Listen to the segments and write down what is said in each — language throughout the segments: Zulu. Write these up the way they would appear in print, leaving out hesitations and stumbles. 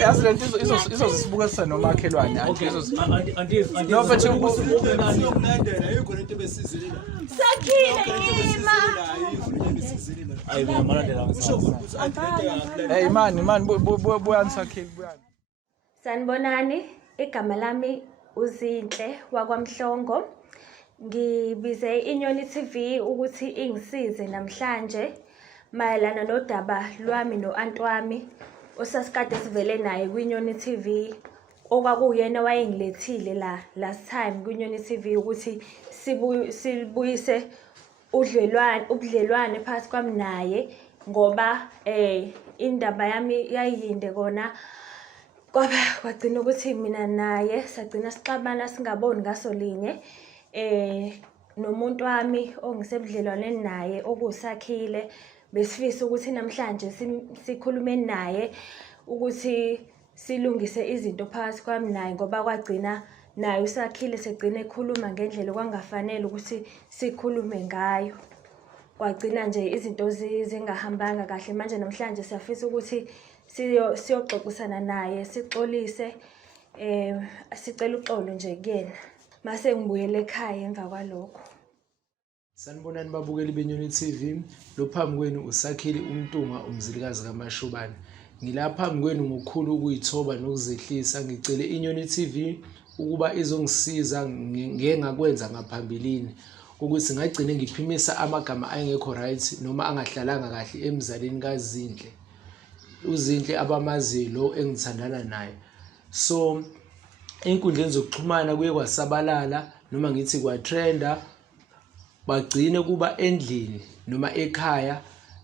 yazi lento izosibukisa nomakhelwane no mfethu hey man buyani sakhile buyani. Sanibonani, igama lami Uzinhle wakwaMhlongo. Ngibize iNyoni TV ukuthi ingisize namhlanje mayelana nodaba lwami no-anti wami osasikade sivele naye kwiNyoni TV, okwakuyena wayengilethile last time kwiNyoni TV ukuthi sibuyise ubudlelwane phakathi kwami naye, ngoba indaba yami yayinde kona kwagcina ukuthi mina naye sagcina sixabana singaboni ngaso linye. Nomuntu wami ongisebudlelwaneni naye okusakhile besifisa ukuthi namhlanje sikhulume naye ukuthi silungise izinto phakathi kwami naye, ngoba kwagcina naye usakhile segcina ekhuluma ngendlela kwangafanele ukuthi sikhulume ngayo. Kwagcina nje izinto zingahambanga kahle. Manje namhlanje siyafisa ukuthi siyoxoxisana naye, sixolise, sicela uxolo nje kuyena mase ngibuyele ekhaya emva kwalokho. Sanibonani babukeli beNyoni TV, lo phambi kwenu usakhile umntunga umzilikazi kaMashubane. Ngilapha phambi kwenu ngokukhulu ukuyithoba nokuzehlisa. Ngicele iNyoni TV ukuba izongisiza ngengakwenza ngaphambilini ukuthi ngagcine ngiphimisa amagama ayengekho right noma angahlalanga kahle emzalini kaZinhle. Uzinhle abamaziyo lo engithandana naye. So inkundleni zokuxhumana kuye kwasabalala noma ngithi kwatrenda, bagcine kuba endlini noma ekhaya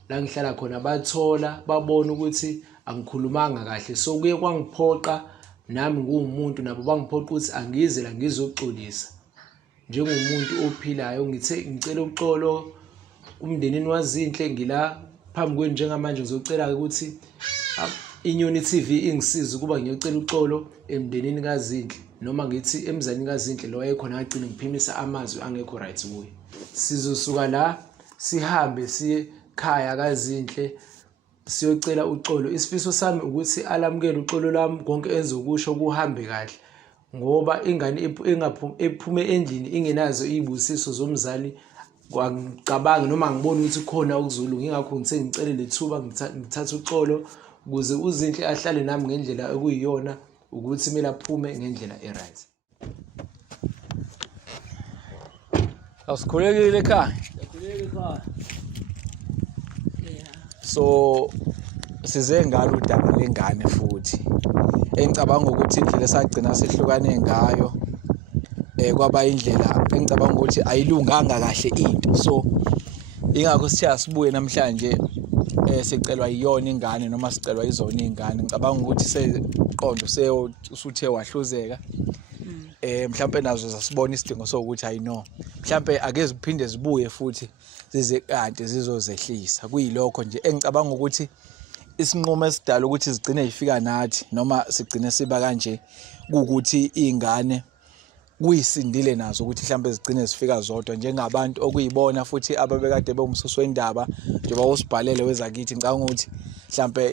la ngihlala khona bathola babona ukuthi angikhulumanga kahle. So kuye kwangiphoqa nami ngumuntu nabo bangiphoqa ukuthi angize la ngizoxolisa njengomuntu ophilayo. Ngicela uxolo umndenini waZinhle. Ngila phambi kwenu njengamanje ngizocela ukuthi iNyoni TV ingisize ukuba ngiyocela uxolo emndenini kaZinhle noma ngithi emzalini kaZinhle lo wayekhona agcina ngiphimisa amazwi angekho right kuye. Sizosuka la sihambe siye ekhaya kaZinhle siyocela uxolo. Isifiso sami ukuthi alamukele uxolo lami, konke enzokusho kuhambe kahle, ngoba ingane ephume endlini ingenazo izibusiso zomzali ngicabanga noma ngibona ukuthi khona ukuzolunga. Ingakho ngithe ngicele lethuba ngithatha uxolo ukuze uZinhle ahlale nami ngendlela ekuyiyona ukuthi kumele aphume ngendlela eright. Asikhulekile ekhaya. So size ngalo udaba lengane futhi engicabanga ukuthi indlela esagcina sihlukane ngayo kwaba indlela engicabanga ukuthi ayilunganga kahle into. So ingakho sithi asibuye namhlanje sicelwa iyona ingane noma sicelwa izona ingane. Ngicabanga ukuthi seqondo usuthe wahluzeka, mhlawumbe nazo zasibona isidingo sokuthi ayino mhlawumbe ake ziphinde zibuye futhi zize kanti zizozehlisa. Kuyilokho nje engicabanga ukuthi isinqumo esidala ukuthi zigcine zifika nathi noma sigcine siba kanje ukuthi izingane kuyisindile nazo ukuthi mhlawumbe zigcine zifika zodwa njengabantu okuyibona futhi ababekade bewumsuso wendaba njengoba usibhalele wezakithi. Ngicabanga ukuthi mhlawumbe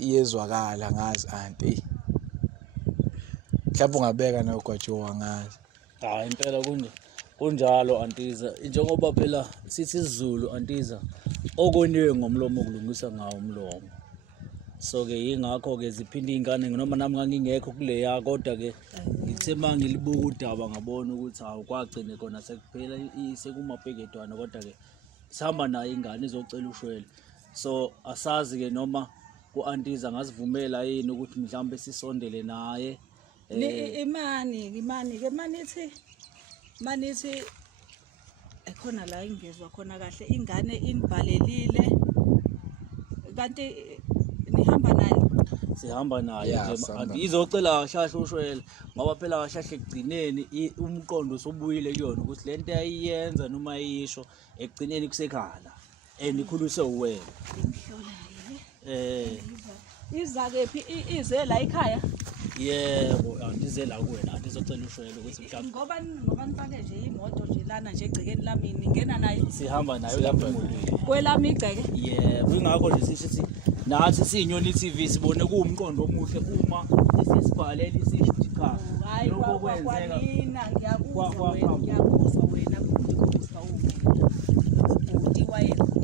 iyezwakala ngazi anti mhlawumbe ungabeka nogwajowa ngazi. Impela kunjalo antiza, njengoba phela sithi isiZulu antiza okoniwe ngomlomo kulungisa ngawo umlomo. So ke yingakho ke ziphinde izingane noma nami ngangingekho kuleya, kodwa ke ngithe mangilibuka udaba ngabona ukuthi awukwagcine khona sekuphela sekumabhekedwana, kodwa ke sihamba nayo ingane izocela ushwele. So asazi ke noma ku-antiza ngasivumela yini ukuthi mhlawumbe sisondele naye. Imani ke manithi ekhona la ingezwa khona kahle, ingane inibhalelile kanti nihamba nayo. Sihamba naye nje izocela kahle ushwele, ngoba phela kahle ekugcineni umqondo usobuyile kuyona ukuthi lento ayiyenza noma ayisho ekugcineni kusekhala enikhuluse uwena. Iza kephi ize la ekhaya? Yebo, andize la kuwena andizocela ushwele ukuthi mhlawumbe ngoba nifake nje imoto nje lana nje egcekeni lami ningena nayo sihamba nayo lapha emotweni. kwelami igceke. Yebo, ingakho nje sithi nathi siyinyoni TV sibone kuwumqondo omuhle uma sesibhalela isishuthi car. Hayi Lokho kwenzeka kwanina ngiyakuzwa wena ukuzwa ubhuti wayekho.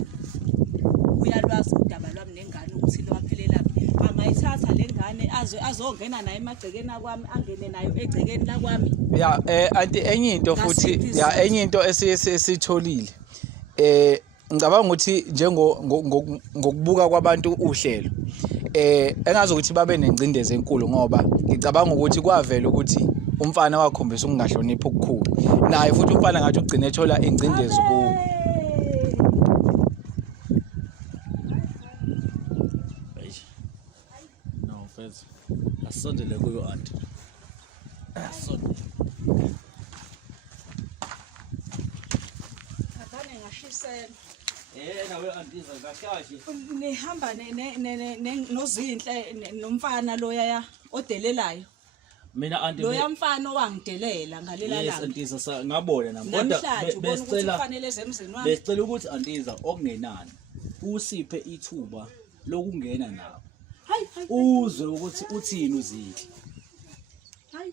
Uyalwazi udaba lwami nengane ukuthi lwaphelelaphi. Angayithatha lengane azongena nayo emagcekeni akwami angene nayo egcekeni lakwami. Ya anti enye into futhi enye into esitholile ngicabanga ukuthi ngokubuka kwabantu uhlelo engazi ukuthi babe nengcindezi enkulu ngoba ngicabanga ukuthi kwavela ukuthi umfana wakhombisa ukungahloniphi okukhulu naye futhi umfana ngathi ugcine ethola ingcindezi kuwo. no mfethu asondele kuyo anti asondele Akane ngashisela. nawe antiza kahle Nihamba nozinhle nomfana loya odelelayo. mina anti Loya mfana owangidelela ngalela yes langa. antiza ngabona nami kodwa Namhlanje ubona ukuthi kufanele zemzini wami. besicela ukuthi antiza okungenani usiphe ithuba lokungena nawo Hayi uzwe ukuthi uthini uzinhle hayi.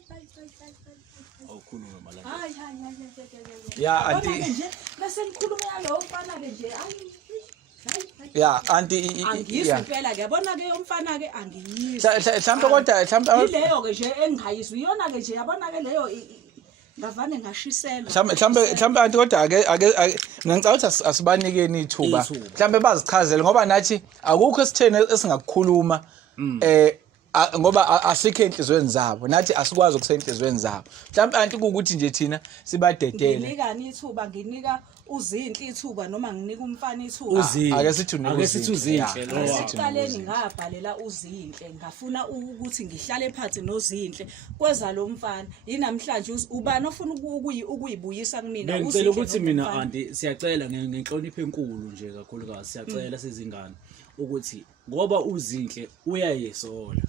awukhulume malanga Hayi. Ya anti Nje bese ngikhuluma yalo mfana ke nje hayi. ya anti Angiyizwa impela ke yabona ke umfana ke angiyizwa. mhlawumbe kodwa mhlawumbe Ileyo ke nje engihayizwa iyona ke nje yabona ke leyo ngavane ngashisela. mhlawumbe anti kodwa ake ngicabanga ukuthi asibanikeni ithuba mhlawumbe bazichazele ngoba nathi akukho esitheni esingakukhuluma ngoba asikho enhlizweni zabo nathi asikwazi ukusenhlizweni zabo mhlawumbe anti ukuthi nje thina sibadedele Nginikani ithuba nginika uzinhle ithuba noma nginika umfana ithuba. ake sithi uzinhle lo Esiqaleni ngabhalela uzinhle ngafuna ukuthi ngihlale phansi nozinhle kweza lo mfana yinamhlanje ubani ofuna ukuyibuyisa kumina ngicela ukuthi mina anti siyacela ngenhlonipho enkulu nje kakhulukazi siyacela sizingane ukuthi ngoba uzinhle uyayesola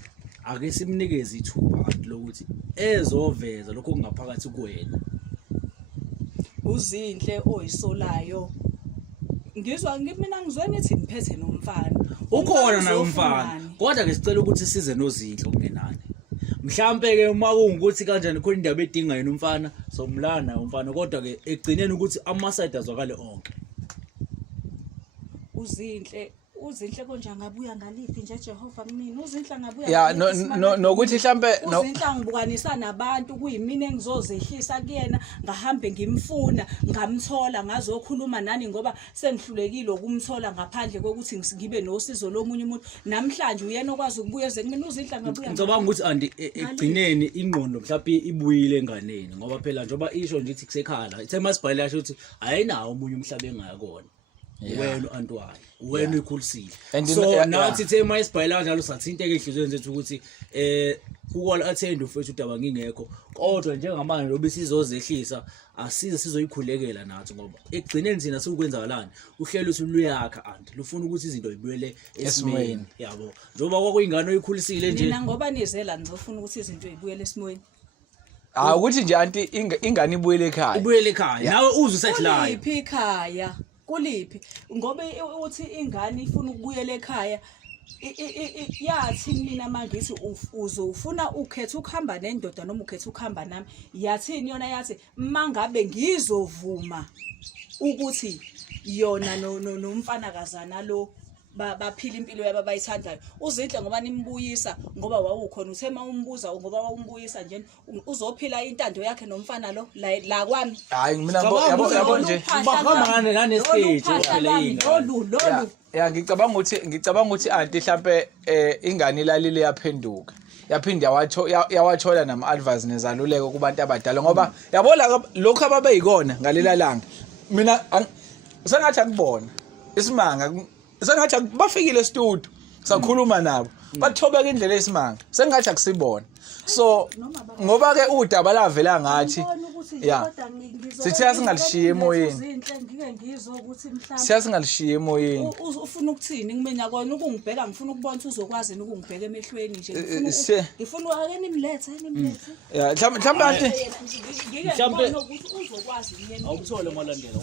ake simnikeze ithuba anti lokuthi ezoveza lokho kungaphakathi kuwena uzinhle oyisolayo. Ngizwa mina ngizwe nithi ngiphethe nomfana. ukhona naye umfana kodwa ke sicela ukuthi size nozinhle okungenani mhlambe ke uma kungukuthi kanjani khona indaba edinga yena umfana somlana umfana kodwa ke egcineni ukuthi amaside azwakale onke uzinhle konje angabuya ngalithi nje Jehova kumina uzinhle angabuya ya nokuthi mhlambe uzinhle angibukanisa nabantu kuyimina engizozehlisa kuyena ngahambe ngimfuna ngamthola ngazokhuluma nani ngoba sengihlulekile ukumthola ngaphandle kokuthi ngibe nosizo lomunye umuntu namhlanje uyena okwazi ukubuya eze kumina uzinhle angabuya ngicabanga ukuthi andi egcineni ingqondo mhlawumbe ibuyile enganeni ngoba phela njoba isho nje ithi kusekhala ithe masibhalile asho ukuthi ayinawo umunye umhlaba engayakona wena antwayo wena ikhulisile so nathi the mayisibhayela kanjalo sathinteke enhlizweni zethu ukuthi ukwala athenda ufethu udaba ngingekho kodwa njengamanje lobe sizozehlisa asize sizoyikhulekela nathi ngoba egcineni thina sikwenzakalani uhlelo uthi luyakha anti lufuna ukuthi izinto zibuyele esimweni yabo njoba kwakuyingane oyikhulisile nje mina ngoba nizela ngizofuna ukuthi izinto zibuyele esimweni ukuthi nje anti ingane ibuyele ekhaya nawe uzwe usethilayo kuliphi ekhaya kuliphi ngoba uthi ingane ifuna ukubuyela ekhaya yathi mina mangithi uzofuna ukhetha ukuhamba nendoda noma ukhetha ukuhamba nami yathini yona yathi mangabe ngizovuma ukuthi yona nomfana kazana lo baphila impilo yabo abayithandayo uzinhle ngoba nimbuyisa ngoba wawukhona uthe mawumbuza ngoba wawumbuyisa nje uzophila intando yakhe nomfana lo la kwami hayi mina yabo nje bahamba ngane nanestage lolu ya ngicabanga ukuthi anti mhlambe ingane ilalile yaphenduka yaphinde yawathola nama advice nezaluleko kubantu abadala ngoba yabona lokho ababeyikona ngalela langa mina sengathi akubona isimanga sengathi bafikile e-studio sakhuluma nabo bathobeka indlela esimanga sengathi akusibona so ngoba ke udaba lavela ngathi ya sithe singalishiye emoyeni sithe singalishiye emoyeni ufuna ukuthini kumenya kona ukungibheka ngifuna ukubona ukuthi uzokwazi ukungibheka emehlweni nje ngifuna ake nimlethe ya mhlawumbe mhlawumbe ngike ngibone ukuthi uzokwazi yena awuthole malandela